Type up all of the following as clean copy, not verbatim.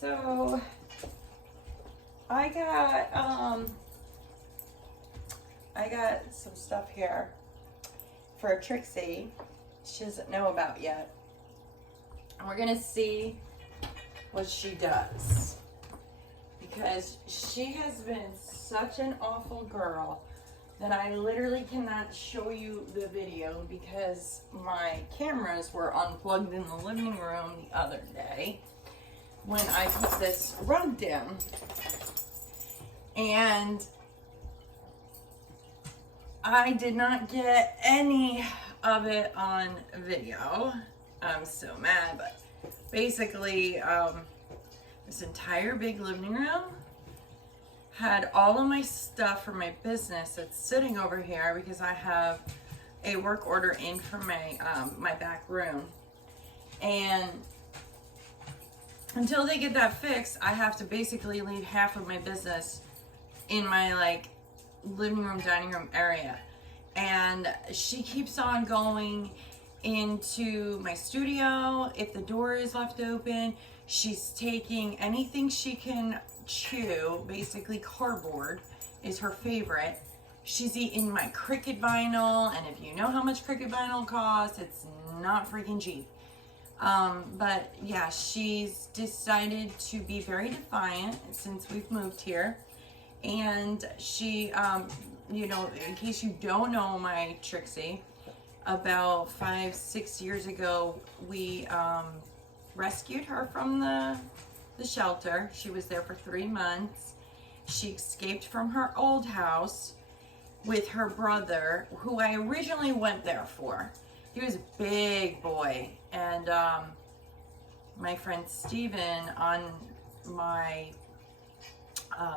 So I got some stuff here for Trixie. She doesn't know about yet. And we're gonna see what she does. Because she has been such an awful girl that I literally cannot show you the video because my cameras were unplugged in the living room the other day when I put this rug down. And I did not get any of it on video. I'm so mad, but basically, this entire big living room had all of my stuff for my business that's sitting over here because I have a work order in for my back room. And until they get that fixed, I have to basically leave half of my business in my like living room, dining room area. And she keeps on going into my studio. If the door is left open, she's taking anything she can chew. Basically cardboard is her favorite. She's eating my Cricut vinyl, and if you know how much Cricut vinyl costs, it's not freaking cheap. But yeah, she's decided to be very defiant since we've moved here. And she, you know, in case you don't know my Trixie, about 5-6 years ago, we rescued her from the shelter. She was there for 3 months. She escaped from her old house with her brother, who I originally went there for. He was a big boy, and my friend Steven on my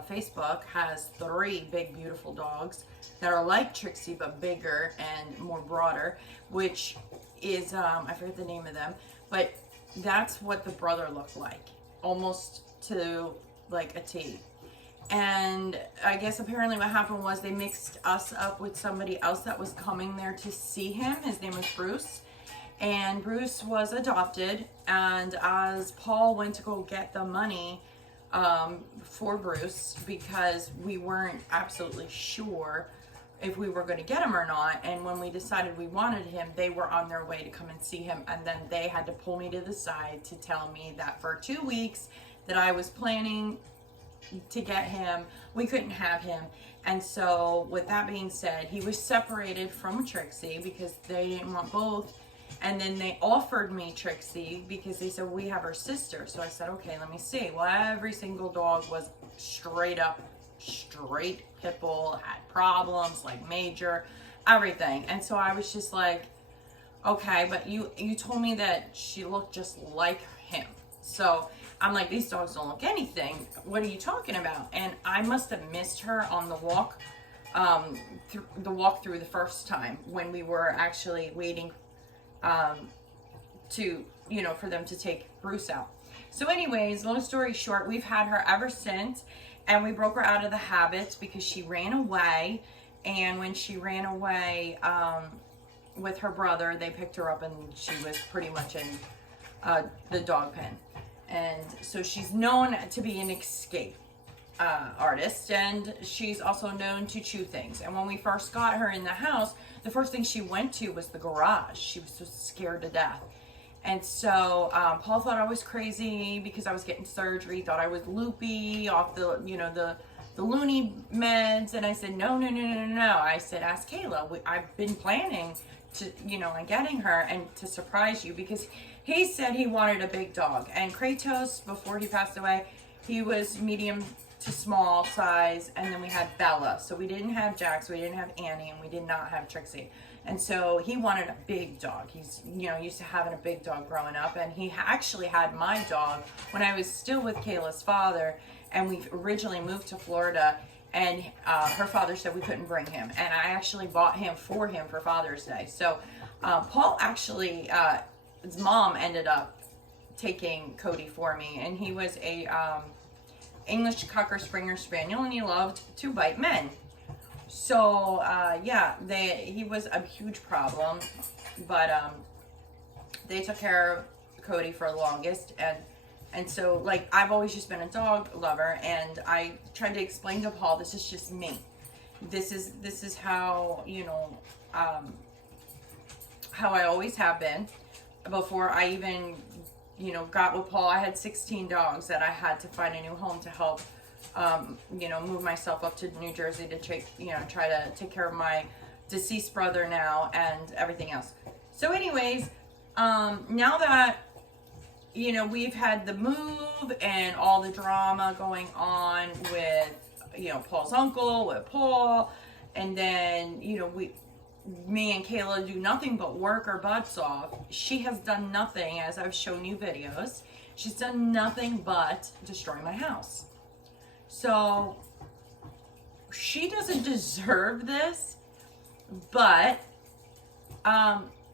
Facebook has 3 big beautiful dogs that are like Trixie but bigger and more broader, which is I forget the name of them, but that's what the brother looked like, almost to like a T. And I guess apparently what happened was they mixed us up with somebody else that was coming there to see him. His name was Bruce, and Bruce was adopted. And as Paul went to go get the money for Bruce, because we weren't absolutely sure if we were going to get him or not, and when we decided we wanted him, they were on their way to come and see him, and then they had to pull me to the side to tell me that for 2 weeks that I was planning to get him, we couldn't have him. And so with that being said, he was separated from Trixie because they didn't want both. And then they offered me Trixie because they said, we have her sister. So I said, okay, let me see. Well, every single dog was straight pit bull, had problems, like major, everything. And so I was just like, okay, but you told me that she looked just like him. So I'm like, these dogs don't look anything. What are you talking about? And I must have missed her on the walk, through the first time when we were actually waiting to, you know, for them to take Bruce out. So anyways, long story short, we've had her ever since, and we broke her out of the habits because she ran away. And when she ran away with her brother, they picked her up and she was pretty much in the dog pen. And so she's known to be an escape artist, and she's also known to chew things. And when we first got her in the house, the first thing she went to was the garage. She was so scared to death. And so Paul thought I was crazy because I was getting surgery, thought I was loopy off the, you know, the loony meds. And I said, no. I said, ask Kayla. I've been planning to, you know, on getting her and to surprise you, because he said he wanted a big dog. And Kratos, before he passed away, he was medium to small size. And then we had Bella. So we didn't have Jax, we didn't have Annie, and we did not have Trixie. And so he wanted a big dog. He's, you know, used to having a big dog growing up. And he actually had my dog when I was still with Kayla's father. And we originally moved to Florida. And her father said we couldn't bring him. And I actually bought him for Father's Day. So Paul actually, his mom ended up taking Cody for me. And he was a English Cocker Springer Spaniel. And he loved to bite men. So, yeah, he was a huge problem, but they took care of Cody for the longest, and And so, like, I've always just been a dog lover, and I tried to explain to Paul, this is just me. This is how, you know, how I always have been. Before I even, you know, got with Paul, I had 16 dogs that I had to find a new home to help, you know, move myself up to New Jersey to take, you know, try to take care of my deceased brother now and everything else. So anyways, now that, you know, we've had the move and all the drama going on with, you know, Paul's uncle, with Paul, and then, you know, me and Kayla do nothing but work our butts off. She has done nothing, as I've shown you videos. She's done nothing but destroy my house. So she doesn't deserve this, but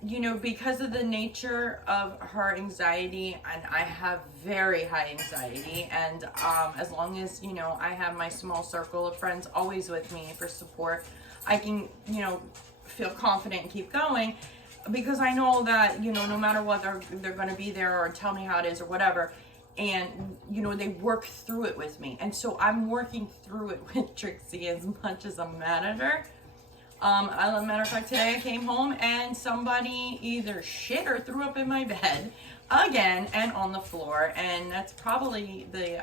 you know, because of the nature of her anxiety, and I have very high anxiety, and as long as, you know, I have my small circle of friends always with me for support, I can, you know, feel confident and keep going, because I know that, you know, no matter what, they're going to be there or tell me how it is or whatever, and, you know, they work through it with me. And so I'm working through it with Trixie as much as I'm mad at her. As a matter of fact, today I came home and somebody either shit or threw up in my bed again and on the floor, and that's probably the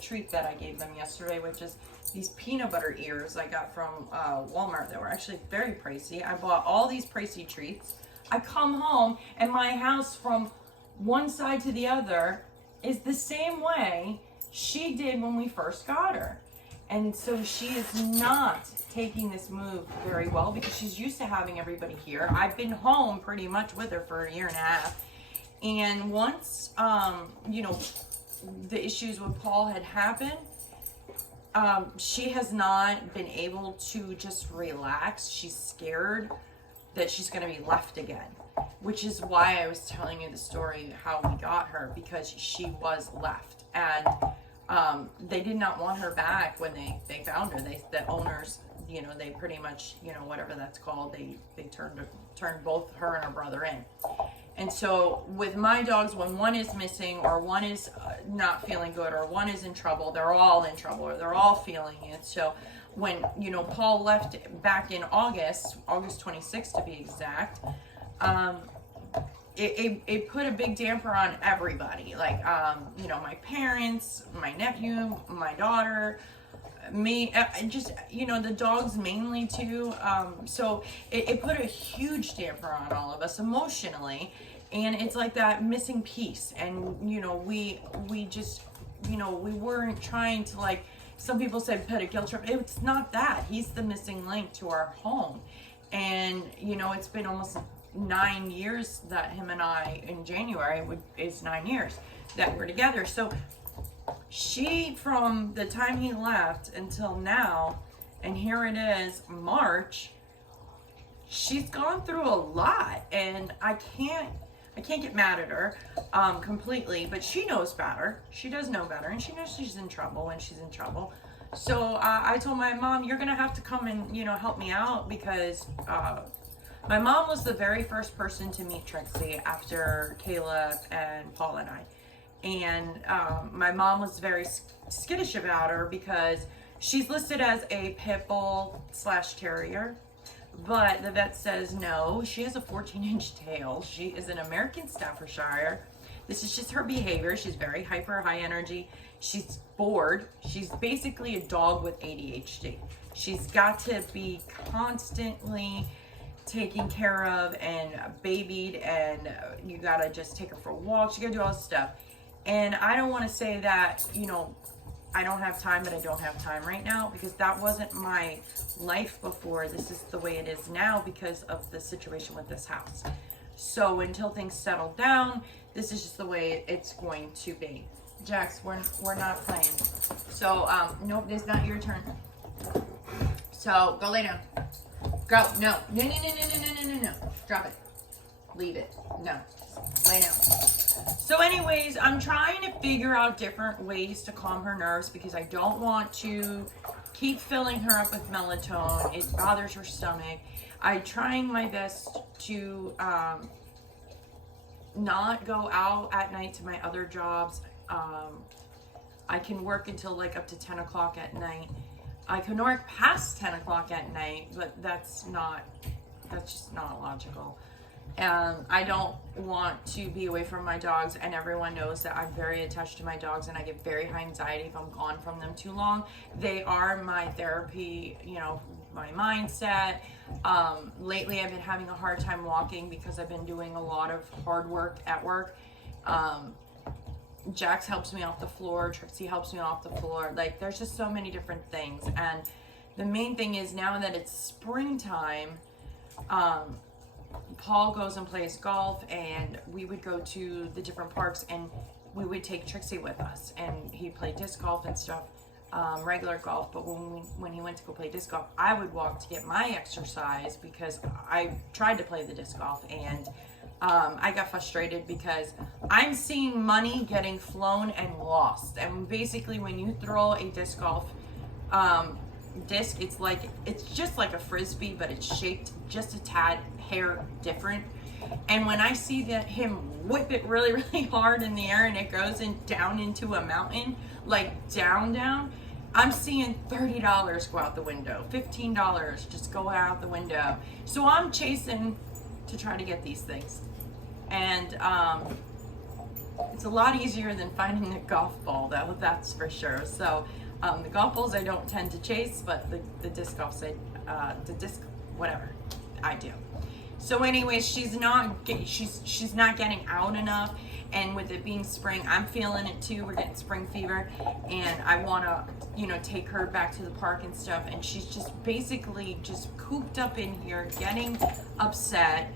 treat that I gave them yesterday, which is these peanut butter ears I got from Walmart that were actually very pricey. I bought all these pricey treats. I come home and my house from one side to the other is the same way she did when we first got her. And so she is not taking this move very well because she's used to having everybody here. I've been home pretty much with her for a year and a half. And once, you know, the issues with Paul had happened, she has not been able to just relax. She's scared that she's going to be left again, which is why I was telling you the story how we got her, because she was left. And they did not want her back when they found her. The owners, you know, they pretty much, you know, whatever that's called, they turned both her and her brother in. And so with my dogs, when one is missing or one is not feeling good or one is in trouble, they're all in trouble or they're all feeling it. So when, you know, Paul left back in August 26th to be exact, it put a big damper on everybody. Like, you know, my parents, my nephew, my daughter, me, just, you know, the dogs mainly too. So it put a huge damper on all of us emotionally. And it's like that missing piece. And, you know, we just, you know, we weren't trying to, like, some people said put a guilt trip. It's not that. He's the missing link to our home. And, you know, it's been almost 9 years that him and I, in January, is 9 years that we're together. So she, from the time he left until now, and here it is, March, she's gone through a lot. And I can't get mad at her completely, but she knows better. She does know better, and she knows she's in trouble when she's in trouble. So I told my mom, you're gonna have to come and, you know, help me out, because my mom was the very first person to meet Trixie after Kayla and Paul and I. And my mom was very skittish about her because she's listed as a pit bull / terrier. But the vet says no, she has a 14-inch tail. She is an American Staffordshire. This is just her behavior. She's very hyper, high energy. She's bored. She's basically a dog with ADHD. She's got to be constantly taken care of and babied, and you gotta just take her for walks. You gotta do all this stuff. And I don't want to say that, you know, I don't have time, but I don't have time right now, because that wasn't my life before. This is the way it is now because of the situation with this house. So until things settle down, this is just the way it's going to be. Jax, we're not playing. So nope, it's not your turn. So go lay down. Go. No. No. Drop it. Leave it. No. Lay down. So anyways, I'm trying to figure out different ways to calm her nerves, because I don't want to keep filling her up with melatonin. It bothers her stomach. I'm trying my best to not go out at night to my other jobs. I can work until like up to 10 o'clock at night. I can work past 10 o'clock at night, but that's just not logical. I don't want to be away from my dogs, and everyone knows that I'm very attached to my dogs, and I get very high anxiety if I'm gone from them too long. They are my therapy, you know, my mindset. Lately I've been having a hard time walking because I've been doing a lot of hard work at work. Jax helps me off the floor, Trixie helps me off the floor. Like, there's just so many different things, and the main thing is now that it's springtime, Paul goes and plays golf, and we would go to the different parks, and we would take Trixie with us, and he'd play disc golf and stuff, regular golf. But when he went to go play disc golf, I would walk to get my exercise because I tried to play the disc golf, and I got frustrated because I'm seeing money getting flown and lost. And basically, when you throw a disc golf disc, it's just like a frisbee, but it's shaped just a tad hair different. And when I see him whip it really, really hard in the air and it goes down into a mountain, like down, I'm seeing $30 go out the window, $15 just go out the window. So I'm chasing to try to get these things. And it's a lot easier than finding a golf ball, though, that's for sure. So the golf balls I don't tend to chase, but the disc golf, whatever, I do. So anyways, she's not getting out enough, and with it being spring, I'm feeling it too. We're getting spring fever, and I want to, you know, take her back to the park and stuff, and she's just basically just cooped up in here, getting upset.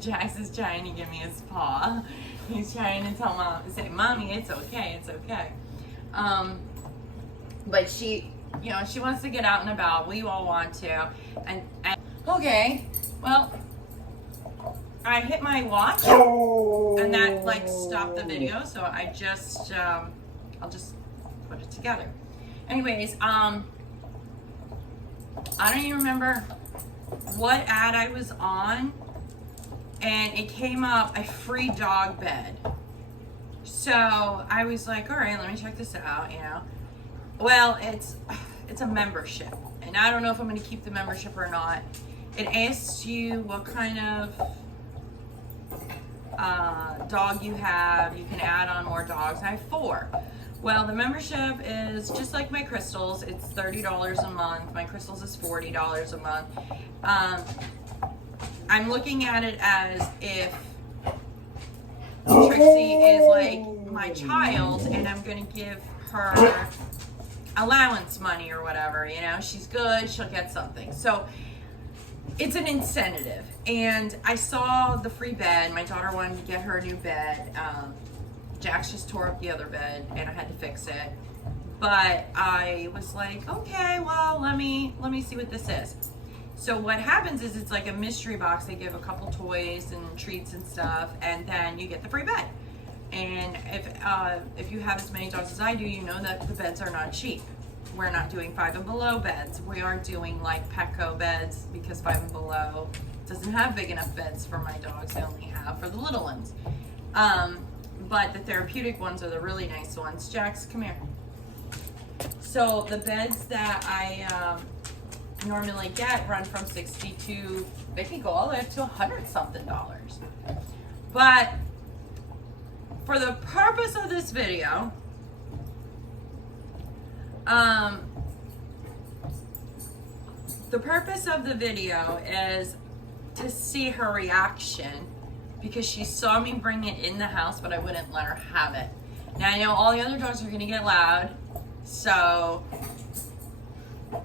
Jax is trying to give me his paw. He's trying to tell say, Mommy, it's okay, it's okay. But she, you know, she wants to get out and about. We all want to. And okay, well, I hit my watch, and that like stopped the video. So I just, I'll just put it together. Anyways, I don't even remember what ad I was on, and it came up a free dog bed. So I was like, all right, let me check this out, you know. Well, it's a membership, and I don't know if I'm going to keep the membership or not. It asks you what kind of dog you have. You can add on more dogs. I have 4. Well, the membership is just like my crystals. It's $30 a month. My crystals is $40 a month. I'm looking at it as if Trixie is like my child, and I'm going to give her allowance money or whatever, you know. She's good, she'll get something. So it's an incentive. And I saw the free bed. My daughter wanted to get her a new bed. Jax just tore up the other bed, and I had to fix it. But I was like, okay, well, let me see what this is. So what happens is it's like a mystery box. They give a couple toys and treats and stuff, and then you get the free bed. And if you have as many dogs as I do, you know that the beds are not cheap. We're not doing 5 and below beds. We are doing like Petco beds, because 5 and below doesn't have big enough beds for my dogs. They only have for the little ones. But the therapeutic ones are the really nice ones. Jax, come here. So the beds that I normally get run from $60 to, they can go all the way up to $100-something. But for the purpose of this video, the purpose of the video is to see her reaction, because she saw me bring it in the house, but I wouldn't let her have it. Now I know all the other dogs are going to get loud, so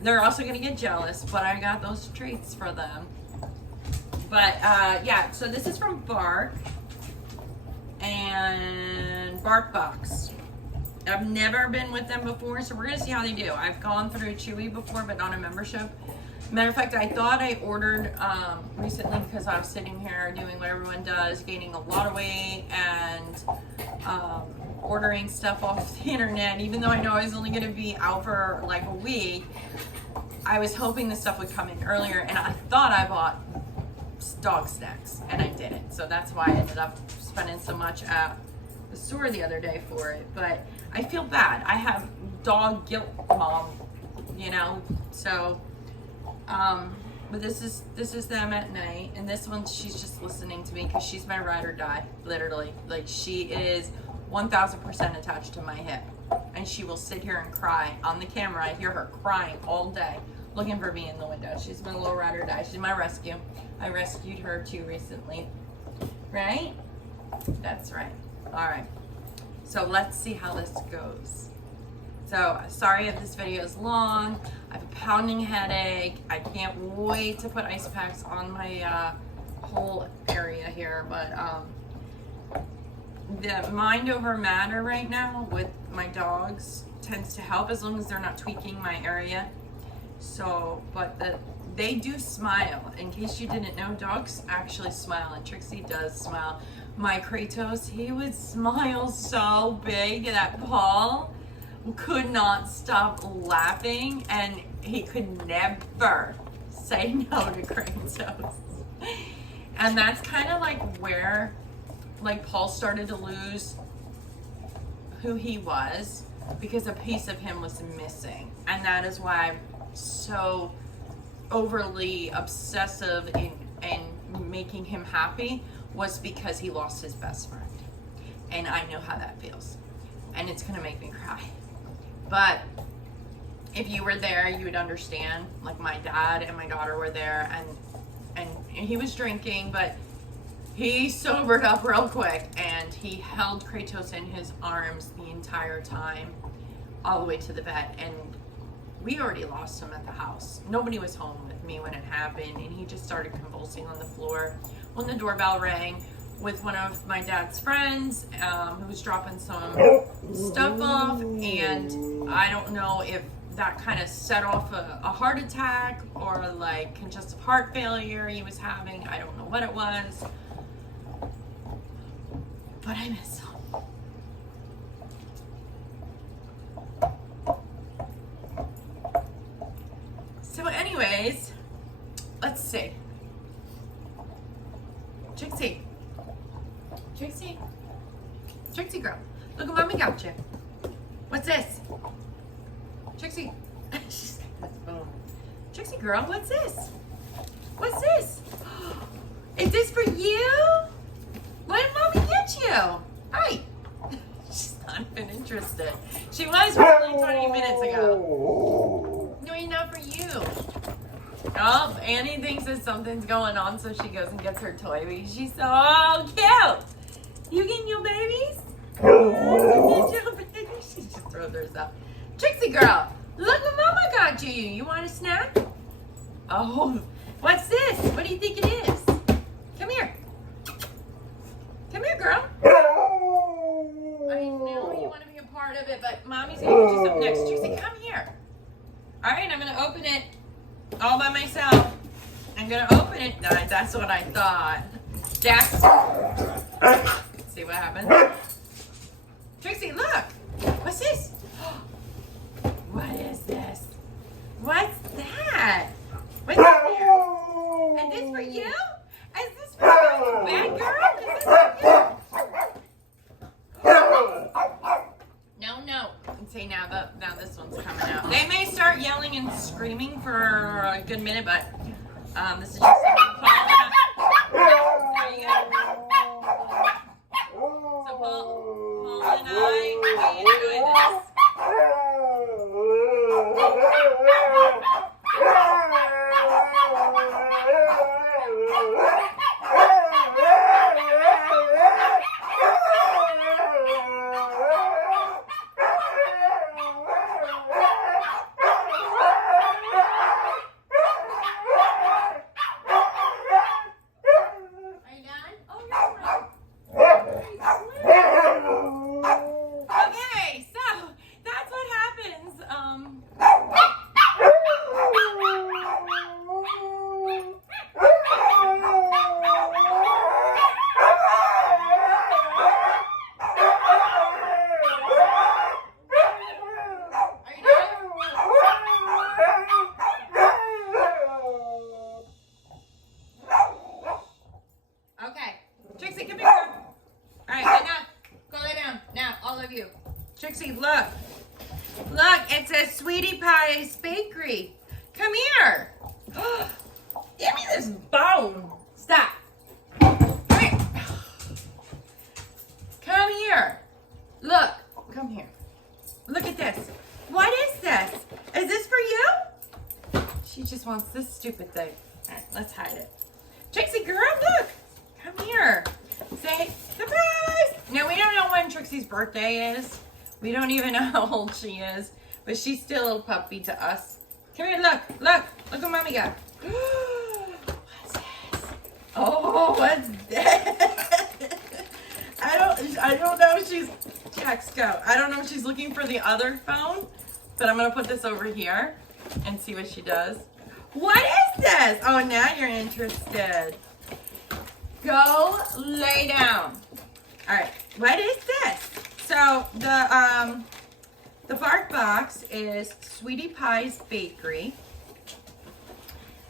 they're also going to get jealous, but I got those treats for them. But yeah, so this is from Bark and BarkBox. I've never been with them before, so we're going to see how they do. I've gone through Chewy before, but not a membership. Matter of fact, I thought I ordered recently, because I was sitting here doing what everyone does, gaining a lot of weight, and ordering stuff off the internet. Even though I know I was only going to be out for like a week, I was hoping the stuff would come in earlier, and I thought I bought dog snacks, and I didn't. So that's why I ended up spending so much at the store the other day for it. But I feel bad. I have dog guilt, Mom, you know. So but this is them at night, and this one she's just listening to me because she's my ride or die, literally. Like, she is 1000% attached to my hip, and she will sit here and cry on the camera. I hear her crying all day, looking for me in the window. She's been a little ride or die. She's my rescue. I rescued her too recently, right? That's right. All right. So let's see how this goes. So sorry if this video is long. I have a pounding headache. I can't wait to put ice packs on my whole area here. But the mind over matter right now with my dogs tends to help as long as they're not tweaking my area. So, but they do smile. In case you didn't know, dogs actually smile, and Trixie does smile. My Kratos, he would smile so big that Paul could not stop laughing, and he could never say no to Kratos. And that's kind of like where, like, Paul started to lose who he was, because a piece of him was missing. And that is why I'm so overly obsessive in making him happy, was because he lost his best friend. And I know how that feels. And it's gonna make me cry. But if you were there, you would understand. Like, my dad and my daughter were there, and he was drinking, but he sobered up real quick, and he held Kratos in his arms the entire time, all the way to the vet. And we already lost him at the house. Nobody was home with me when it happened, and he just started convulsing on the floor when the doorbell rang with one of my dad's friends, who was dropping some stuff off, and I don't know if that kind of set off a heart attack or like congestive heart failure he was having. I don't know what it was, but I miss him. So anyways, let's see. Trixie girl, look what Mommy got you. What's this? Trixie. Trixie girl, what's this? What's this? Is this for you? What did Mommy get you? Hi. She's not even interested. She was probably 20 minutes ago. No, not for you. Oh, Annie thinks that something's going on, so she goes and gets her toy because she's so cute. You getting your babies? You get your babies? She just throws hers up. Trixie girl, look what Mama got you. You want a snack? Oh, what's this? What do you think it is? Come here. Come here, girl. I know you want to be a part of it, but Mommy's going to get you something next. Trixie, come here. All right, I'm going to open it all by myself. I'm going to open it. That's what I thought. Jax. See what happens? Trixie, look. What's this? What is this? What's that? What's that there? Is this for you? Is this for you, bad girl? Is this for you? No. And see, now this one's coming out. They may start yelling and screaming for a good minute, but this is just Paul. There you go. So Paul and I, we enjoy this. Okay, so cute. Trixie, look. Look, it says Sweetie Pie's Bakery. Come here. Give me this bone. Stop. Come here. Come here. Look. Come here. Look at this. What is this? Is this for you? She just wants this stupid thing. All right, let's hide it. Trixie, girl, look. Come here. Say surprise. Now, we don't know when Trixie's birthday is. We don't even know how old she is. But she's still a little puppy to us. Come here, look. Look. Look what Mommy got. What's this? Oh, what's this? I don't know if she's... Jax, go. I don't know if she's looking for the other phone. But I'm going to put this over here and see what she does. What is this? Oh, now you're interested. Go lay down. All right. What is this? So the bark box is Sweetie Pie's Bakery.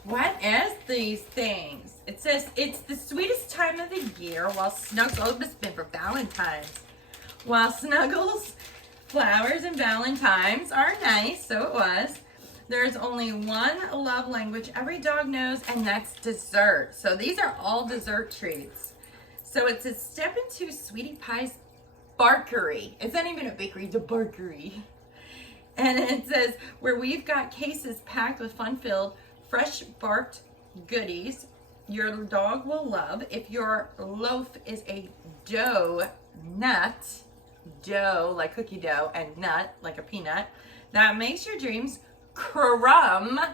What is these things? It says it's the sweetest time of the year while Snuggles, oh, it's been for Valentine's. While Snuggles, flowers, and Valentines are nice, so it was. There's only one love language every dog knows, and that's dessert. So these are all dessert treats. So it says, step into Sweetie Pie's Barkery. It's not even a bakery, it's a barkery. And it says, where we've got cases packed with fun-filled, fresh barked goodies your dog will love. If your loaf is a dough nut, dough like cookie dough, and nut like a peanut, that makes your dreams crumbles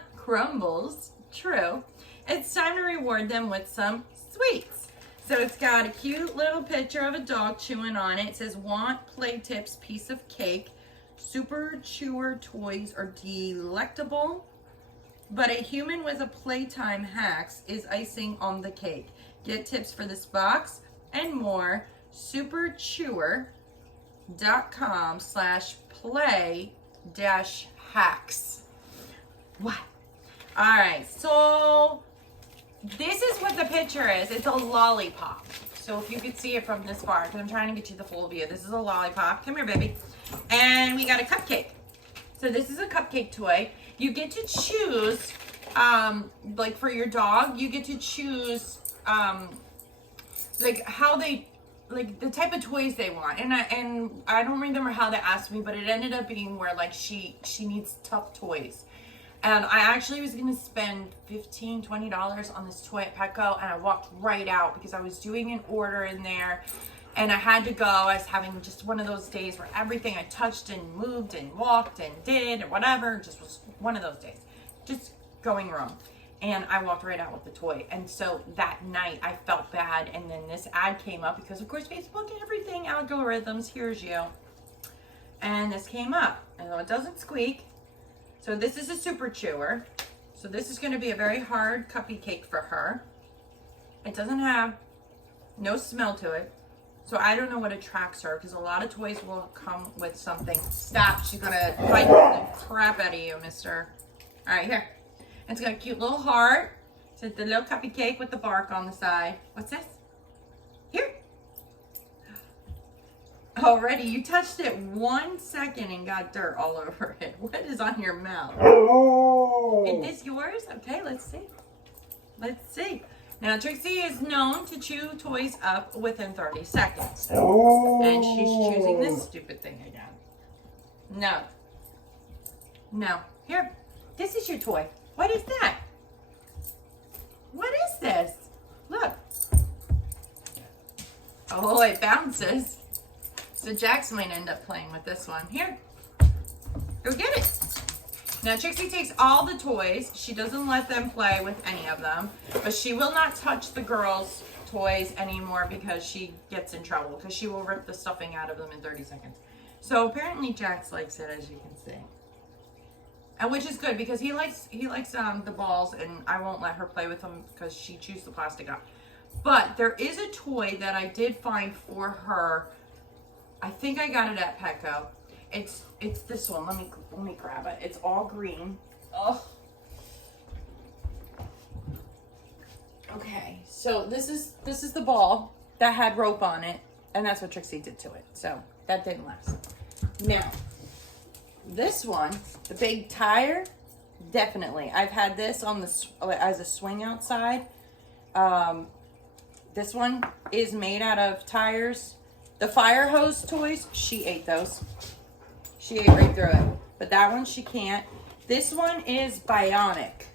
true. It's time to reward them with some sweets. So it's got a cute little picture of a dog chewing on it. It says, want play tips, piece of cake. Super chewer toys are delectable, but a human with a playtime hacks is icing on the cake. Get tips for this box and more. superchewer.com/play-hacks. What? All right, so this is what the picture is. It's a lollipop. So if you could see it from this far, because I'm trying to get you the full view. This is a lollipop. Come here, baby. And we got a cupcake. So this is a cupcake toy. You get to choose, like for your dog, you get to choose, like how they, like the type of toys they want. And I don't remember how they asked me, but it ended up being where like she needs tough toys. And I actually was gonna spend $15, $20 on this toy at Petco, and I walked right out because I was doing an order in there and I had to go. I was having just one of those days where everything I touched and moved and walked and did or whatever, just was one of those days, just going wrong. And I walked right out with the toy. And so that night I felt bad, and then this ad came up because of course Facebook and everything, algorithms, here's you. And this came up, and it doesn't squeak. So this is a super chewer. So this is going to be a very hard cupcake for her. It doesn't have no smell to it. So I don't know what attracts her, because a lot of toys will come with something. Stop, she's going to bite the crap out of you, mister. All right, here. It's got a cute little heart. So it's the little cupcake with the bark on the side. What's this? Here. Already, you touched it 1 second and got dirt all over it. What is on your mouth? Is this yours? Okay, let's see. Let's see. Now, Trixie is known to chew toys up within 30 seconds. And she's choosing this stupid thing again. No. No. Here, this is your toy. What is that? What is this? Look. Oh, it bounces. So Jax might end up playing with this one. Here, go get it. Now Trixie takes all the toys. She doesn't let them play with any of them, but she will not touch the girls' toys anymore because she gets in trouble, because she will rip the stuffing out of them in 30 seconds. So apparently Jax likes it, as you can see. And which is good, because he likes the balls, and I won't let her play with them because she chews the plastic up. But there is a toy that I did find for her. I think I got it at Petco. It's this one. Let me grab it. It's all green. Oh. Okay. So this is the ball that had rope on it, and that's what Trixie did to it. So that didn't last. Now, this one, the big tire, definitely. I've had this on the as a swing outside. This one is made out of tires. The fire hose toys, she ate those. She ate right through it. But that one she can't. This one is bionic.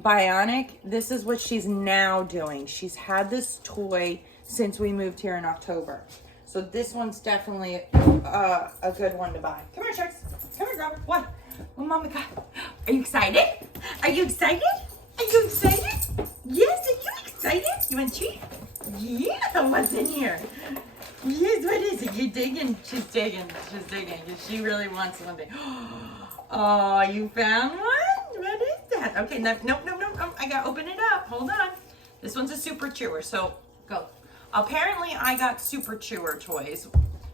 Bionic, this is what she's now doing. She's had this toy since we moved here in October. So this one's definitely a good one to buy. Come here, Trix. Come here, Robert. What? Oh, Mama God. Are you excited? Are you excited? Are you excited? Yes, are you excited? You want a treat? Yeah, what's in here? Yes, what is it? You're digging? She's digging. She's digging because she really wants something. Oh, you found one? What is that? Okay, no, nope. I gotta open it up. Hold on. This one's a super chewer, so go. Apparently, I got super chewer toys,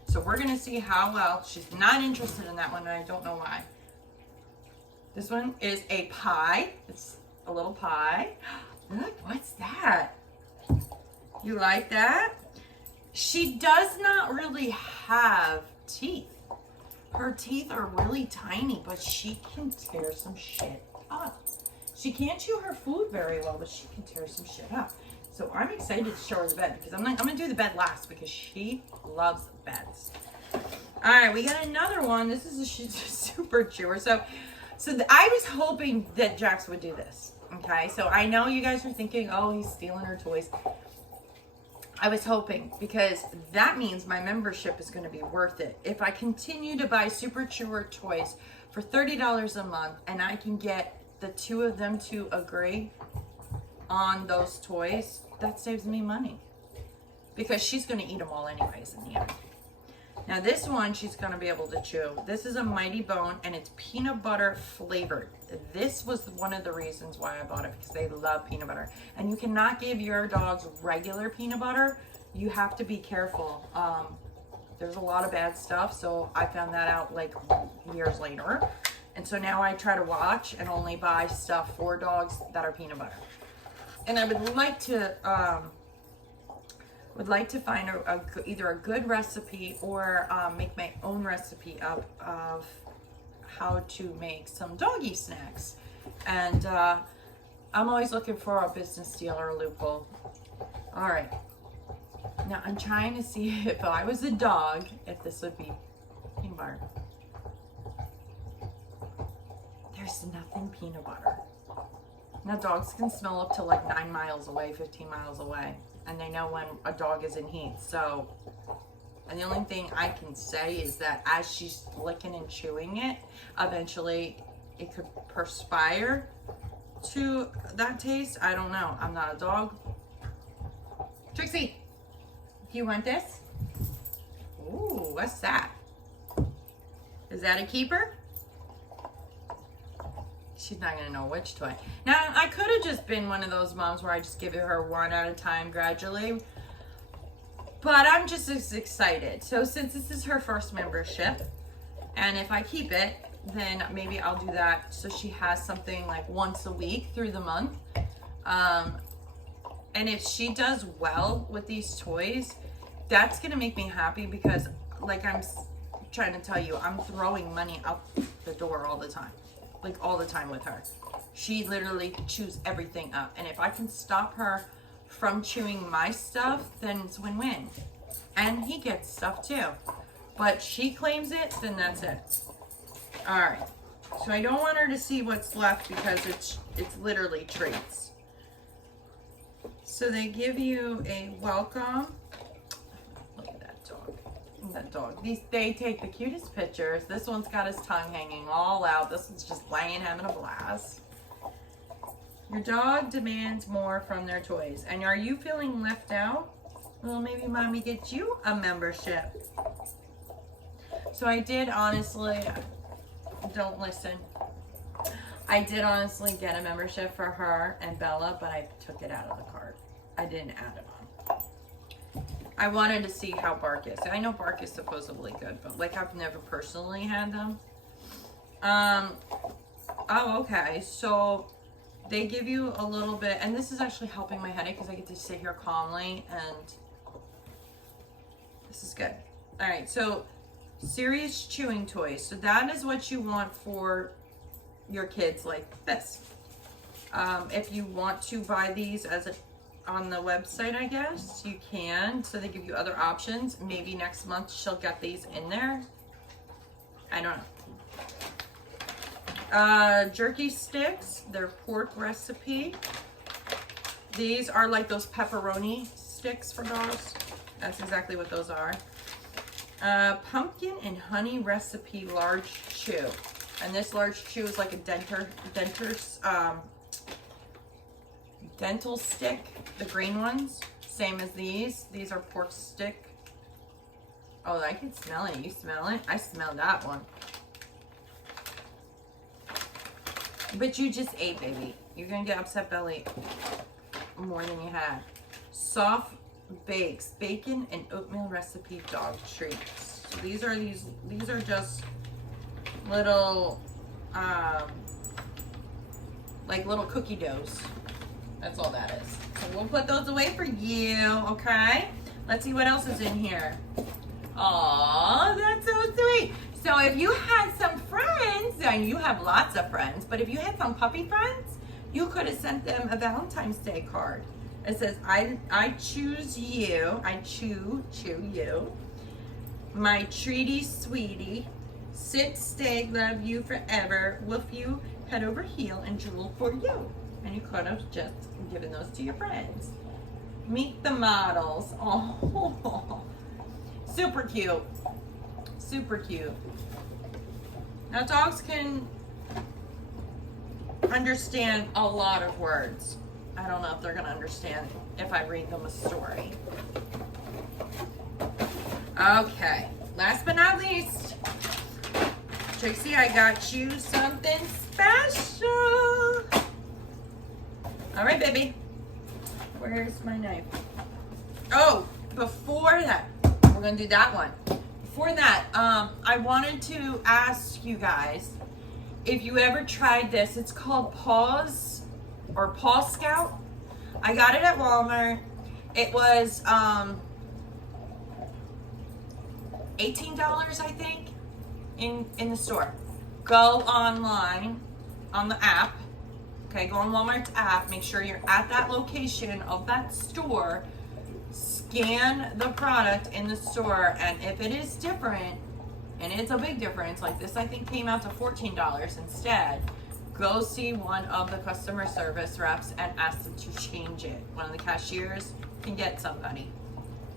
so we're gonna see how well. She's not interested in that one, and I don't know why. This one is a pie. It's a little pie. Look, what's that? You like that? She does not really have teeth. Her teeth are really tiny, but she can tear some shit up. She can't chew her food very well, but she can tear some shit up. So I'm excited to show her the bed because I'm gonna do the bed last because she loves beds. All right, we got another one. This is a super chewer. So I was hoping that Jax would do this. Okay, so I know you guys are thinking, oh, he's stealing her toys. I was hoping because that means my membership is going to be worth it. If I continue to buy Super Chewer toys for $30 a month and I can get the two of them to agree on those toys, that saves me money because she's going to eat them all anyways in the end. Now this one she's going to be able to chew. This is a Mighty Bone and it's peanut butter flavored. This was one of the reasons why I bought it because they love peanut butter. And you cannot give your dogs regular peanut butter. You have to be careful. There's a lot of bad stuff. So I found that out like years later. And so now I try to watch and only buy stuff for dogs that are peanut butter. And I would like to find either a good recipe or make my own recipe up of how to make some doggy snacks. And I'm always looking for a business deal or a loophole. All right. Now I'm trying to see if I was a dog, if this would be peanut butter. There's nothing peanut butter. Now dogs can smell up to like 9 miles away, 15 miles away. And they know when a dog is in heat. So, and the only thing I can say is that as she's licking and chewing it, eventually it could perspire to that taste. I don't know. I'm not a dog. Trixie, do you want this? Ooh, what's that? Is that a keeper? She's not gonna know which toy. Now, I could have just been one of those moms where I just give her one at a time gradually, but I'm just as excited. So since this is her first membership, and if I keep it, then maybe I'll do that so she has something like once a week through the month. And if she does well with these toys, that's gonna make me happy because like I'm trying to tell you, I'm throwing money out the door all the time. Like all the time with her. She literally chews everything up. And if I can stop her from chewing my stuff, then it's win-win. And he gets stuff too. But she claims it, then that's it. All right. So I don't want her to see what's left because it's literally treats. So they give you a welcome. Look at that dog. That dog. They take the cutest pictures. This one's got his tongue hanging all out. This one's just laying, having a blast. Your dog demands more from their toys. And are you feeling left out? Well, maybe mommy gets you a membership. So I did honestly, don't listen. I did honestly get a membership for her and Bella, but I took it out of the cart. I didn't add it on. I wanted to see how Bark is. I know Bark is supposedly good, but like I've never personally had them. Oh, okay. So they give you a little bit, and this is actually helping my headache because I get to sit here calmly, and this is good. All right, so serious chewing toys. So that is what you want for your kids, like this. If you want to buy these as a on the website, I guess you can. So they give you other options. Maybe next month she'll get these in there. I don't know. Jerky sticks. They're pork recipe. These are like those pepperoni sticks for dogs. That's exactly what those are. Pumpkin and honey recipe large chew. And this large chew is like a dental stick, the green ones, same as these. These are pork stick. Oh, I can smell it. You smell it? I smell that one. But you just ate, baby. You're gonna get upset belly more than you had. Soft bakes, bacon and oatmeal recipe dog treats. So these are just little like little cookie doughs. That's all that is. So we'll put those away for you, okay? Let's see what else is in here. Aw, that's so sweet. So if you had some friends, and you have lots of friends, but if you had some puppy friends, you could have sent them a Valentine's Day card. It says, I choose you. I chew you. My treaty sweetie. Sit, stay, love you forever. Woof you, head over heel, and drool for you. And you could have just given those to your friends. Meet the models. Oh, super cute. Super cute. Now dogs can understand a lot of words. I don't know if they're gonna understand if I read them a story. Okay, last but not least, Trixie, I got you something special. All right, baby. Where's my knife? Oh, before that, we're gonna do that one. Before that, I wanted to ask you guys if you ever tried this. It's called Paws or Paw Scout. I got it at Walmart. It was $18, I think, in the store. Go online on the app. Okay, go on Walmart's app, make sure you're at that location of that store, scan the product in the store, and if it is different, and it's a big difference, like this I think came out to $14 instead, go see one of the customer service reps and ask them to change it. One of the cashiers can get somebody.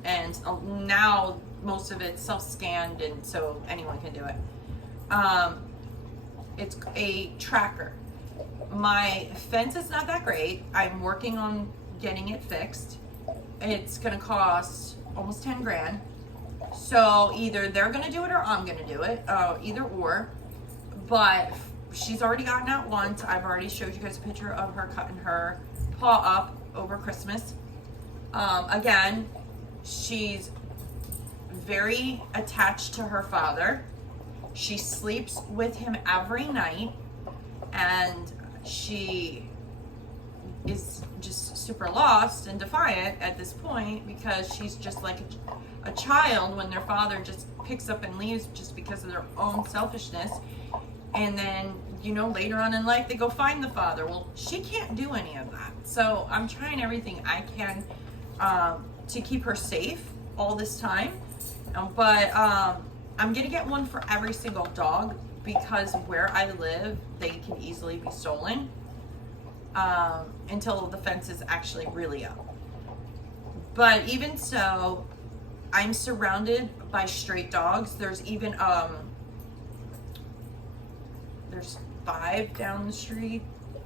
And now most of it's self-scanned, and so anyone can do it. It's a tracker. My fence is not that great. I'm working on getting it fixed. It's gonna cost almost 10 grand. So either they're gonna do it or I'm gonna do it, either or. But she's already gotten out once. I've already showed you guys a picture of her cutting her paw up over Christmas. Again, she's very attached to her father. She sleeps with him every night, and she is just super lost and defiant at this point because she's just like a child when their father just picks up and leaves just because of their own selfishness. And then, you know, later on in life, they go find the father. Well, she can't do any of that. So I'm trying everything I can to keep her safe all this time. But I'm going to get one for every single dog because where I live, they can easily be stolen until the fence is actually really up. But even so, I'm surrounded by stray dogs. There's even there's 5 down the street.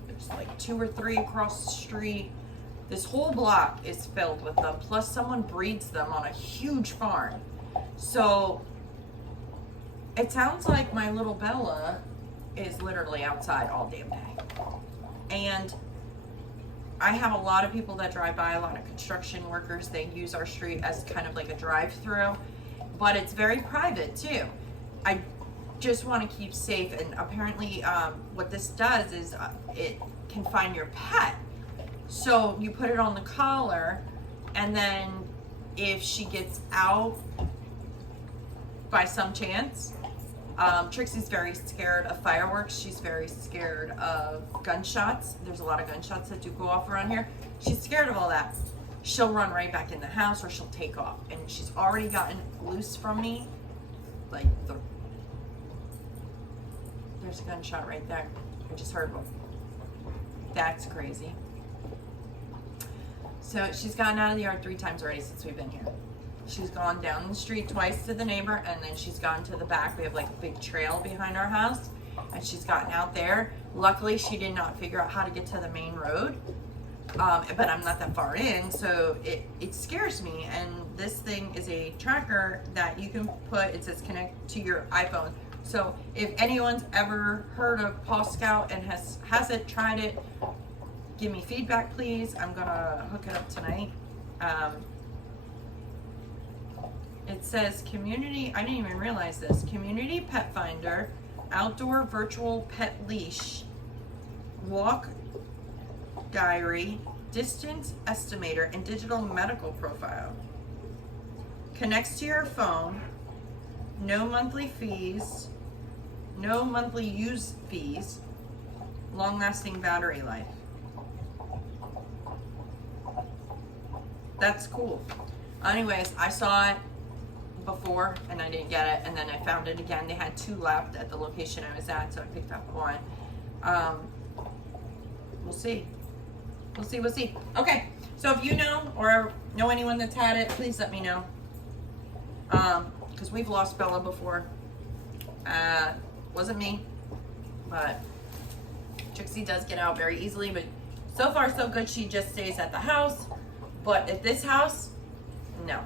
There's like 2 or 3 across the street. This whole block is filled with them. Plus someone breeds them on a huge farm. So it sounds like my little Bella is literally outside all damn day. And I have a lot of people that drive by, a lot of construction workers. They use our street as kind of like a drive-through, but it's very private too. I just want to keep safe, and apparently what this does is it can find your pet. So you put it on the collar, and then if she gets out by some chance. Trixie's very scared of fireworks. She's very scared of gunshots. There's a lot of gunshots that do go off around here. She's scared of all that. She'll run right back in the house or she'll take off. And she's already gotten loose from me. Like, there's a gunshot right there. I just heard one. That's crazy. So she's gotten out of the yard 3 times already since we've been here. She's gone down the street twice to the neighbor, and then she's gone to the back. We have like a big trail behind our house, and she's gotten out there. Luckily, she did not figure out how to get to the main road, but I'm not that far in, so it scares me. And this thing is a tracker that you can put, it says connect to your iPhone. So if anyone's ever heard of Paw Scout and hasn't tried it, give me feedback, please. I'm gonna hook it up tonight. It says community, I didn't even realize this, community pet finder, outdoor virtual pet leash, walk diary, distance estimator, and digital medical profile. Connects to your phone, no monthly fees, no monthly use fees, long-lasting battery life. That's cool. Anyways, I saw it before and I didn't get it, and then I found it again. They had 2 left at the location I was at, so I picked up 1. We'll see. We'll see. Okay, so if you know or know anyone that's had it, please let me know. Because we've lost Bella before. Wasn't me, but Trixie does get out very easily, but so far so good. She just stays at the house, but at this house, no.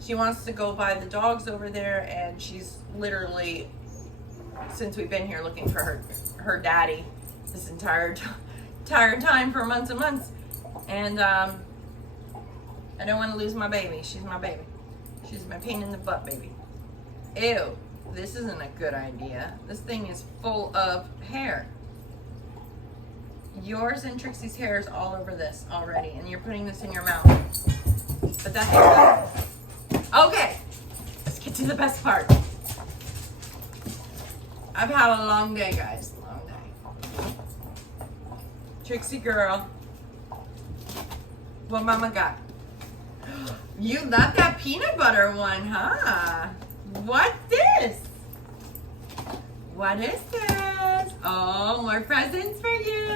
She wants to go by the dogs over there, and she's literally, since we've been here, looking for her daddy this entire time for months and months. And I don't want to lose my baby. She's my baby. She's my pain in the butt baby. Ew, this isn't a good idea. This thing is full of hair. Yours and Trixie's hair is all over this already, and you're putting this in your mouth. But that's good. Okay, let's get to the best part. I've had a long day, guys. Long day. Trixie girl. What mama got? You love that peanut butter one, huh? What's this? What is this? Oh, more presents for you.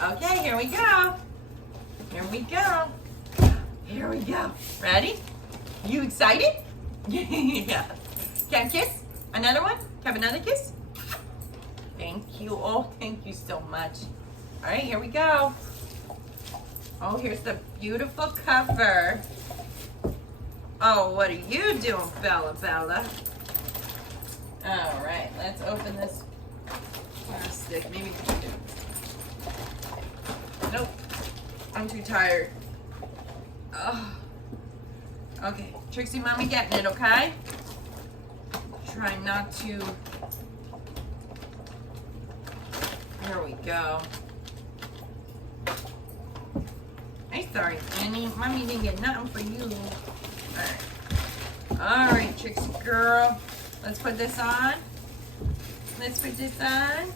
Okay, here we go. Here we go. Here we go. Ready? You excited? Yeah. Can I kiss? Another one? Have another kiss? Thank you. Oh, thank you so much. All right, here we go. Oh, here's the beautiful cover. Oh, what are you doing, Bella? All right, let's open this plastic. Maybe we can do it. Nope, I'm too tired. Oh. Okay, Trixie, mommy getting it, okay? Try not to. Here we go. Hey, sorry, Annie. Mommy didn't get nothing for you. All right, Trixie girl. Let's put this on. Let's put this on.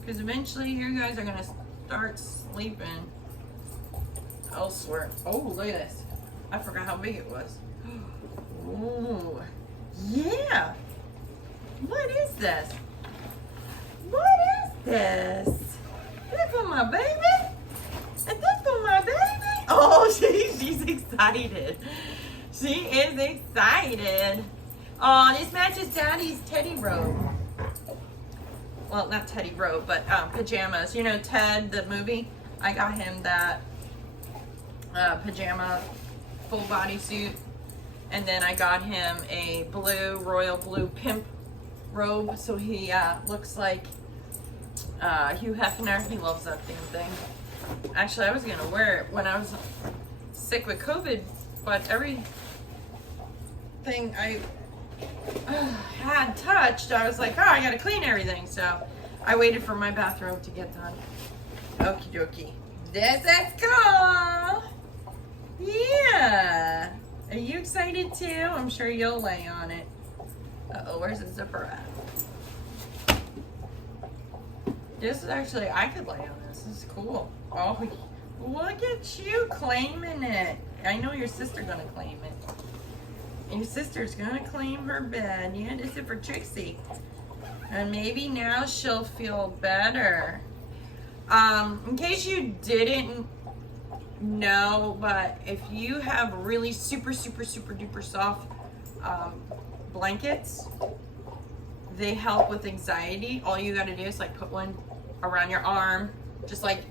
Because eventually you guys are going to start sleeping elsewhere. Oh, look at this. I forgot how big it was. Oh, yeah. What is this? What is this? Is this for my baby? Is this for my baby? Oh, she's excited. She is excited. Oh, this matches Daddy's teddy robe. Well, not teddy robe, but pajamas. You know Ted, the movie? I got him that pajama full body suit. And then I got him a blue, royal blue pimp robe. So he looks like Hugh Hefner. He loves that damn thing. Actually, I was going to wear it when I was sick with COVID. But everything I had touched, I was like, oh, I got to clean everything. So I waited for my bathrobe to get done. Okie dokie. This is cool. Yeah. Are you excited too? I'm sure you'll lay on it. Uh-oh, where's the zipper at? This is actually, I could lay on this. This is cool. Oh, look at you claiming it. I know your sister's gonna claim it. Your sister's gonna claim her bed. Yeah, this is for Trixie. And maybe now she'll feel better. In case you didn't know, but if you have really super duper soft blankets, they help with anxiety. All you gotta do is like put one around your arm, just like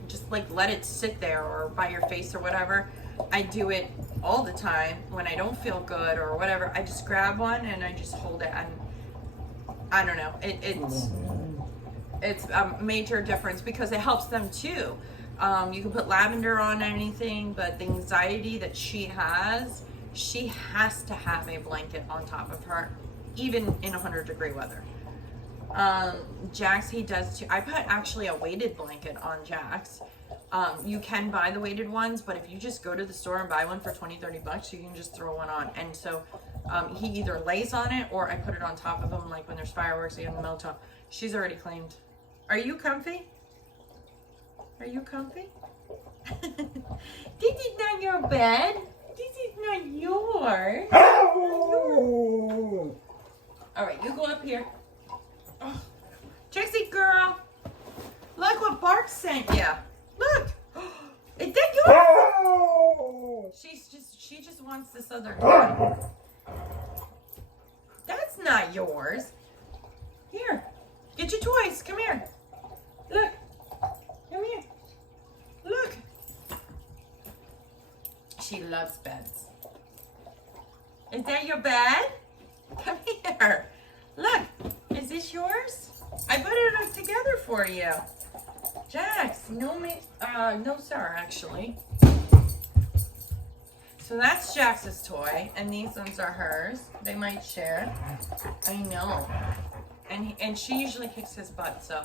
let it sit there or by your face or whatever. I do it all the time when I don't feel good or whatever. I just grab one and I just hold it, and I don't know, it's a major difference because it helps them too. You can put lavender on anything, but the anxiety that she has to have a blanket on top of her, even in 100-degree weather. Jax, he does too. I put actually a weighted blanket on Jax. You can buy the weighted ones, but if you just go to the store and buy one for 20-30 bucks, you can just throw one on. And so he either lays on it or I put it on top of him, like when there's fireworks in the Milton. She's already claimed. Are you comfy? Are you comfy? This is not your bed. This is not yours. All right, you go up here. Oh, Trixie girl, look what Bark sent you. Look, is that yours? She just wants this other toy. That's not yours. Here, get your toys. Come here. Look, come here. Look. She loves beds. Is that your bed? Come here. Look, is this yours? I put it together for you. Jax, no sir, actually. So that's Jax's toy, and these ones are hers. They might share. I know. And she usually kicks his butt, so.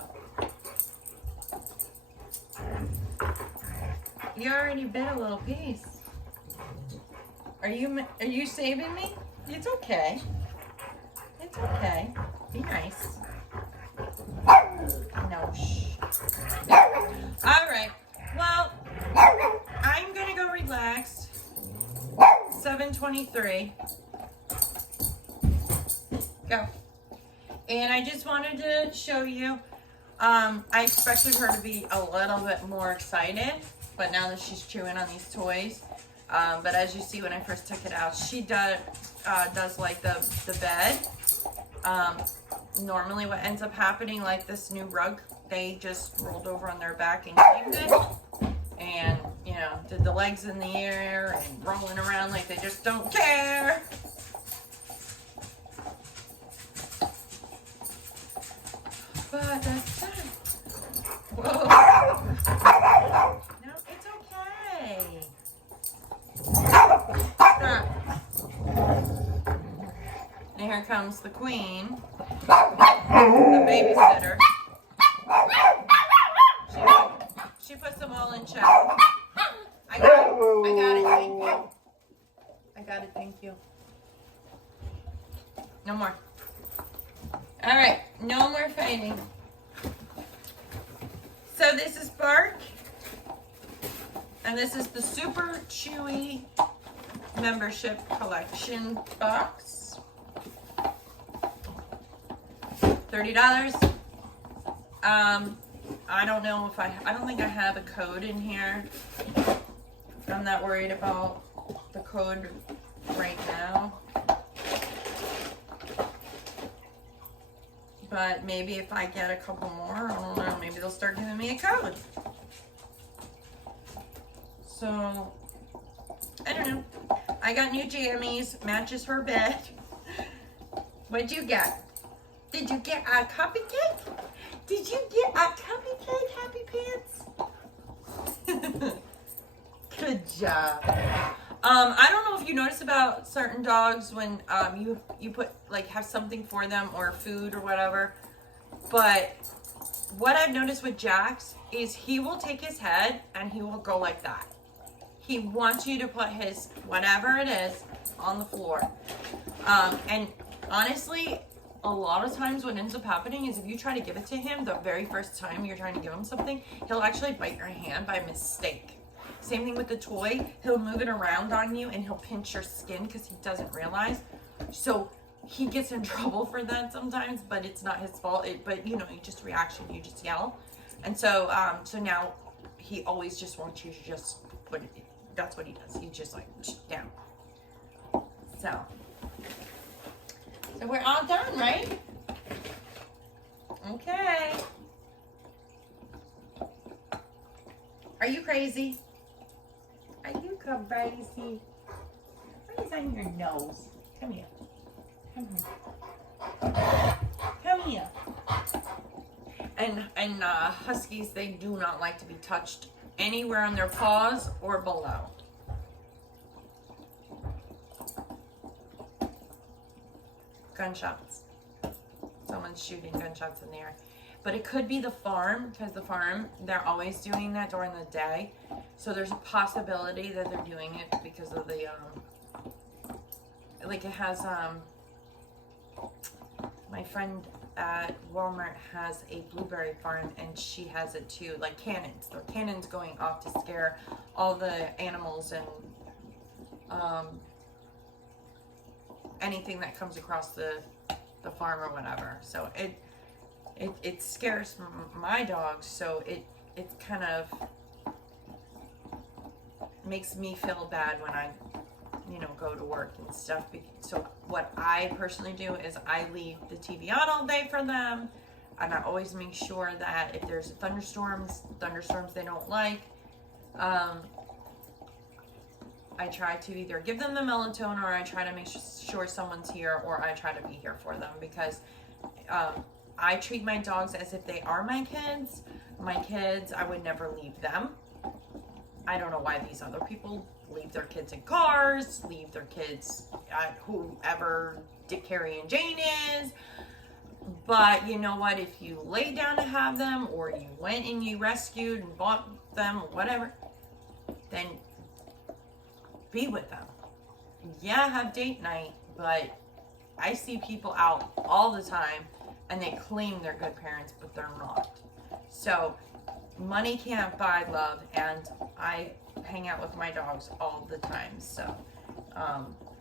You already bit a little piece. Are you saving me? It's okay. It's okay. Be nice. No, shh. All right. Well, I'm gonna go relax. 7:23. Go. And I just wanted to show you. I expected her to be a little bit more excited, but now that she's chewing on these toys. But as you see when I first took it out, she does like the bed. Normally what ends up happening, like this new rug, they just rolled over on their back and claimed it. And, you know, did the legs in the air and rolling around like they just don't care. But that's it. Whoa. No, it's okay. Stop. And here comes the queen, the babysitter. She puts them all in check. I got it, thank you. I got it, thank you. No more. All right, no more fighting. So this is Bark, and this is the Super Chewy membership collection box. $30. I don't know if I don't think I have a code in here. I'm not worried about the code right now. But maybe if I get a couple more, I don't know, maybe they'll start giving me a code. So, I don't know. I got new jammies, matches her bed. What'd you get? Did you get a cupcake? Did you get a cupcake, Happy Pants? Good job. I don't know if you notice about certain dogs when you put like have something for them or food or whatever, but what I've noticed with Jax is he will take his head and he will go like that. He wants you to put his, whatever it is, on the floor. And honestly, a lot of times what ends up happening is if you try to give it to him the very first time you're trying to give him something, he'll actually bite your hand by mistake. Same thing with the toy. He'll move it around on you and he'll pinch your skin because he doesn't realize. So he gets in trouble for that sometimes, but it's not his fault. But you know, you just reaction, you just yell. And so, so now he always just wants you to just put it, that's what he does. He's just like, down. So we're all done, right? Okay. Are you crazy? Are you crazy? What is on your nose? Come here. Come here. Come here. And huskies, they do not like to be touched anywhere on their paws or below. Gunshots. Someone's shooting gunshots in the air. But it could be the farm, because the farm, they're always doing that during the day. So there's a possibility that they're doing it because of the, like it has, my friend at Walmart has a blueberry farm and she has it too, like cannons. They're cannons going off to scare all the animals and, anything that comes across the farm or whatever. So it scares my dogs, so it kind of makes me feel bad when I, you know, go to work and stuff. So what I personally do is I leave the TV on all day for them, and I always make sure that if there's thunderstorms they don't like, I try to either give them the melatonin or I try to make sure someone's here, or I try to be here for them, because I treat my dogs as if they are my kids. My kids, I would never leave them. I don't know why these other people leave their kids in cars, leave their kids at whoever Dick, Harry, and Jane is. But you know what? If you lay down to have them, or you went and you rescued and bought them, or whatever, then be with them. Yeah, have date night, but I see people out all the time and they claim they're good parents, but they're not. So money can't buy love, and I hang out with my dogs all the time. So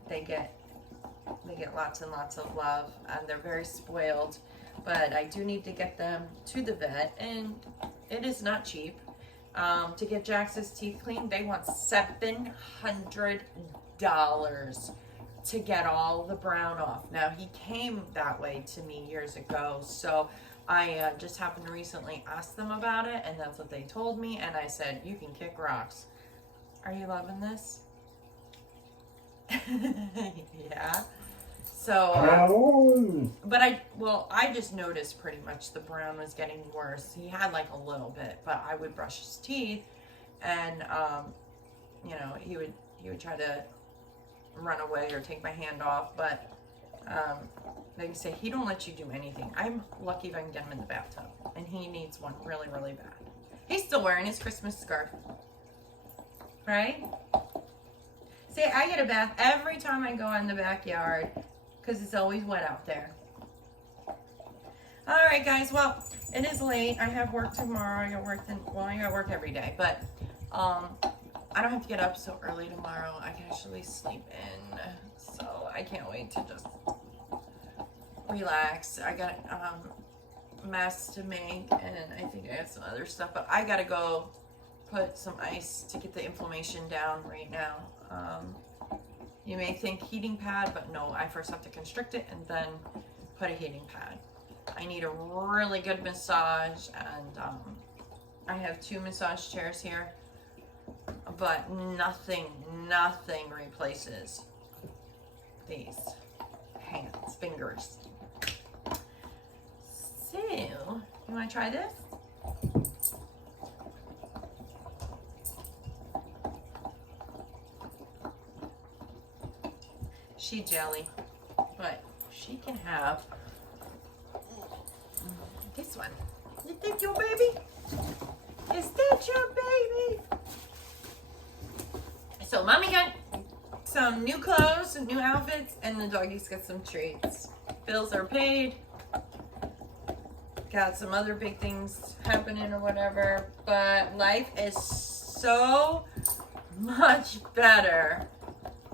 they get lots and lots of love, and they're very spoiled. But I do need to get them to the vet, and it is not cheap. To get Jax's teeth cleaned, they want $700 to get all the brown off. Now, he came that way to me years ago, so I just happened to recently ask them about it, and that's what they told me, and I said, you can kick rocks. Are you loving this? Yeah. So, but I just noticed pretty much the brown was getting worse. He had like a little bit, but I would brush his teeth, and you know, he would try to run away or take my hand off, but like I say, he don't let you do anything. I'm lucky if I can get him in the bathtub, and he needs one really, really bad. He's still wearing his Christmas scarf, right? See, I get a bath every time I go in the backyard, because it's always wet out there. All right, guys. Well, it is late. I have work tomorrow. I got work every day, but I don't have to get up so early tomorrow. I can actually sleep in, so I can't wait to just relax. I got mess to make, and I think I have some other stuff, but I gotta go put some ice to get the inflammation down right now. You may think heating pad, but no, I first have to constrict it and then put a heating pad. I need a really good massage, and I have 2 massage chairs here, but nothing replaces these fingers. So, you want to try this? She jelly, but she can have this one. Is that your baby? Is that your baby? So mommy got some new clothes, some new outfits, and the doggies got some treats. Bills are paid. Got some other big things happening or whatever, but life is so much better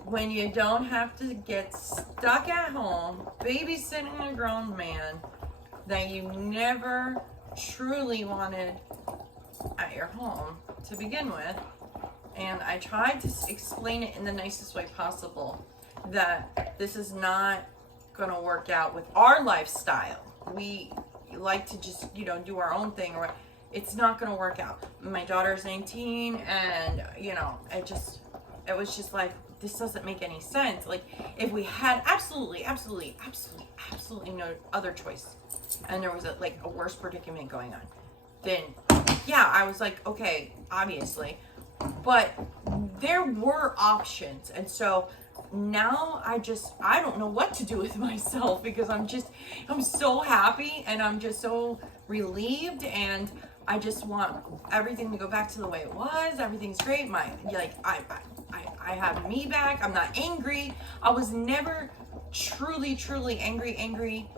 when you don't have to get stuck at home babysitting a grown man that you never truly wanted at your home to begin with. And I tried to explain it in the nicest way possible, that this is not going to work out with our lifestyle. We like to just, do our own thing, or it's not going to work out. My daughter's 19, and, it was just like, this doesn't make any sense. Like, if we had absolutely no other choice, and there was a worse predicament going on, then yeah, I was like, okay, obviously, but there were options. And so now I don't know what to do with myself, because I'm so happy, and I'm just so relieved, and I just want everything to go back to the way it was. Everything's great. I have me back. I'm not angry. I was never truly angry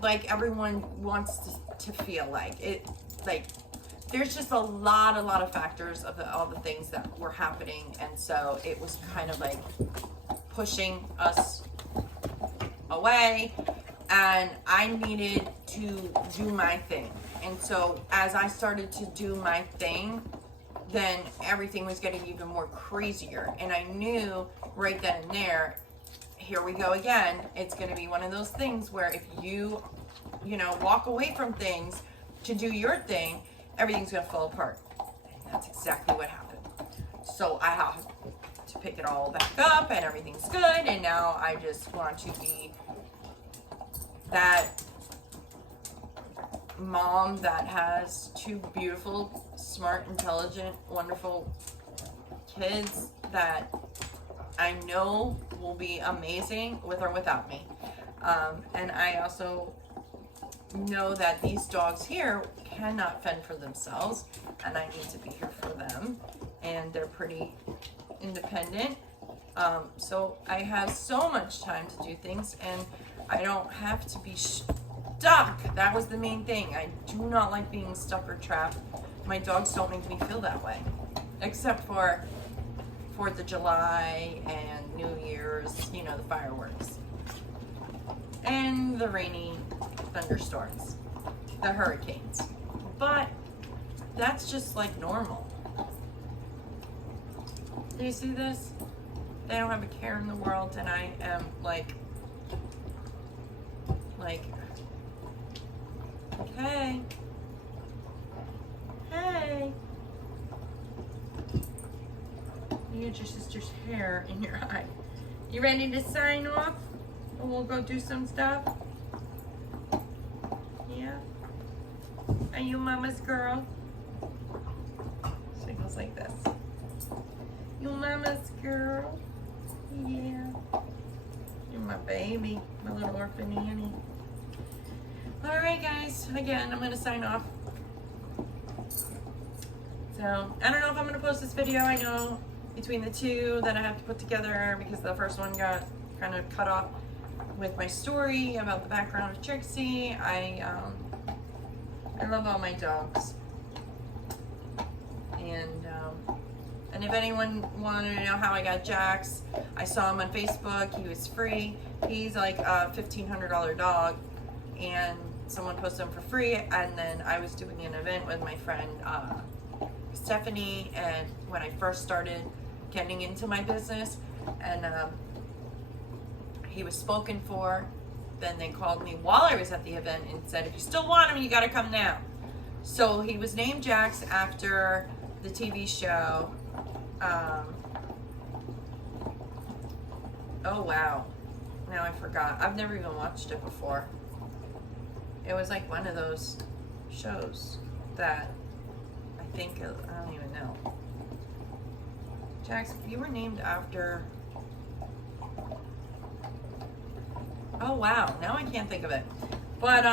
like everyone wants to feel like it. Like, there's just a lot of factors of all the things that were happening, and so it was kind of like pushing us away, and I needed to do my thing. And so as I started to do my thing, then everything was getting even more crazier, and I knew right then and there, here we go again. It's going to be one of those things where if you walk away from things to do your thing, everything's going to fall apart. And that's exactly what happened. So I have to pick it all back up, and everything's good, and now I just want to be that mom that has two beautiful, smart, intelligent, wonderful kids that I know will be amazing with or without me. And I also know that these dogs here cannot fend for themselves, and I need to be here for them, and they're pretty independent. So I have so much time to do things, and I don't have to be stuck. That was the main thing. I do not like being stuck or trapped. My dogs don't make me feel that way, except for 4th of July and New Year's, the fireworks, and the rainy thunderstorms, the hurricanes. But that's just like normal. Do you see this? They don't have a care in the world, and I am like, okay, hey, you get your sister's hair in your eye. You ready to sign off? And we'll go do some stuff? Yeah? Are you mama's girl? She goes like this. You mama's girl? Yeah. You're my baby, my little orphan Annie. Alright guys, again, I'm going to sign off. So, I don't know if I'm going to post this video. I know between the two that I have to put together, because the first one got kind of cut off with my story about the background of Trixie. I love all my dogs. And if anyone wanted to know how I got Jax, I saw him on Facebook. He was free. He's like a $1,500 dog, and someone posted him for free. And then I was doing an event with my friend Stephanie, and when I first started getting into my business, and he was spoken for. Then they called me while I was at the event and said, if you still want him, you got to come now. So he was named Jax after the TV show. Oh wow, now I forgot. I've never even watched it before. It was like one of those shows that I think, I don't even know. Jax, you were named after... Oh wow, now I can't think of it. But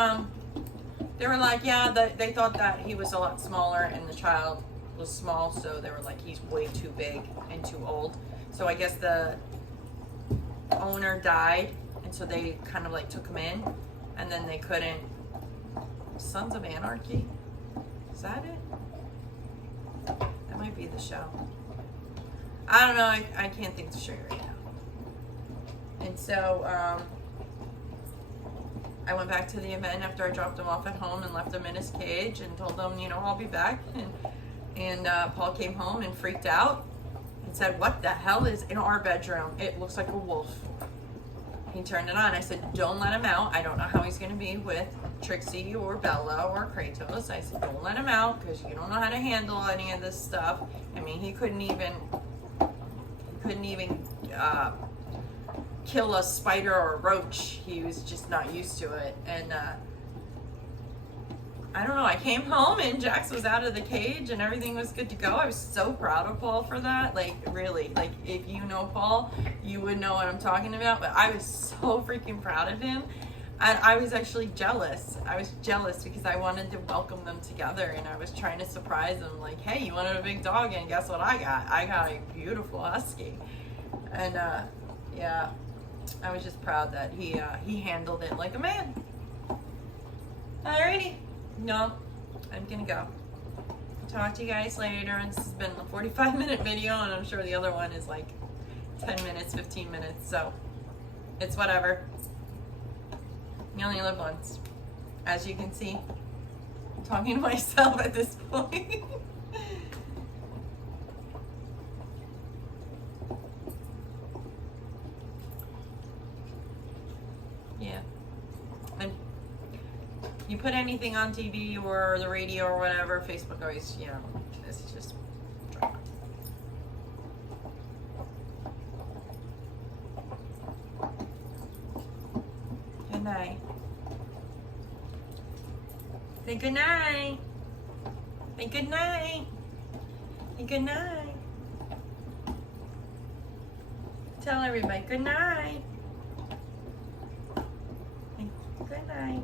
they were like, yeah, they thought that he was a lot smaller and the child was small, so they were like, he's way too big and too old. So I guess the owner died, and so they kind of like took him in, and then they couldn't. Sons of Anarchy? Is that it? That might be the show. I don't know. I can't think straight right now. And so I went back to the event after I dropped him off at home and left him in his cage and told him, you know, I'll be back. And Paul came home and freaked out and said, what the hell is in our bedroom? It looks like a wolf. He turned it on. I said, don't let him out. I don't know how he's going to be with Trixie or Bella or Kratos. I said, don't let him out because you don't know how to handle any of this stuff. I mean, he couldn't even kill a spider or a roach. He was just not used to it. And I don't know, I came home and Jax was out of the cage and everything was good to go. I was so proud of Paul for that. Like, really, like, if you know Paul, you would know what I'm talking about. But I was so freaking proud of him. And I was actually jealous. I was jealous because I wanted to welcome them together, and I was trying to surprise them. Like, hey, you wanted a big dog, and guess what I got? I got a beautiful husky. And yeah, I was just proud that he handled it like a man. Alrighty. No, I'm gonna go. Talk to you guys later. And this has been a 45-minute video, and I'm sure the other one is like 10 minutes, 15 minutes. So it's whatever. You only live once. As you can see, I'm talking to myself at this point. Yeah. And you put anything on TV or the radio or whatever, Facebook always, you know, it's just drama. Good night. Say good night. Say good night. Say good night. Tell everybody good night. Say good night.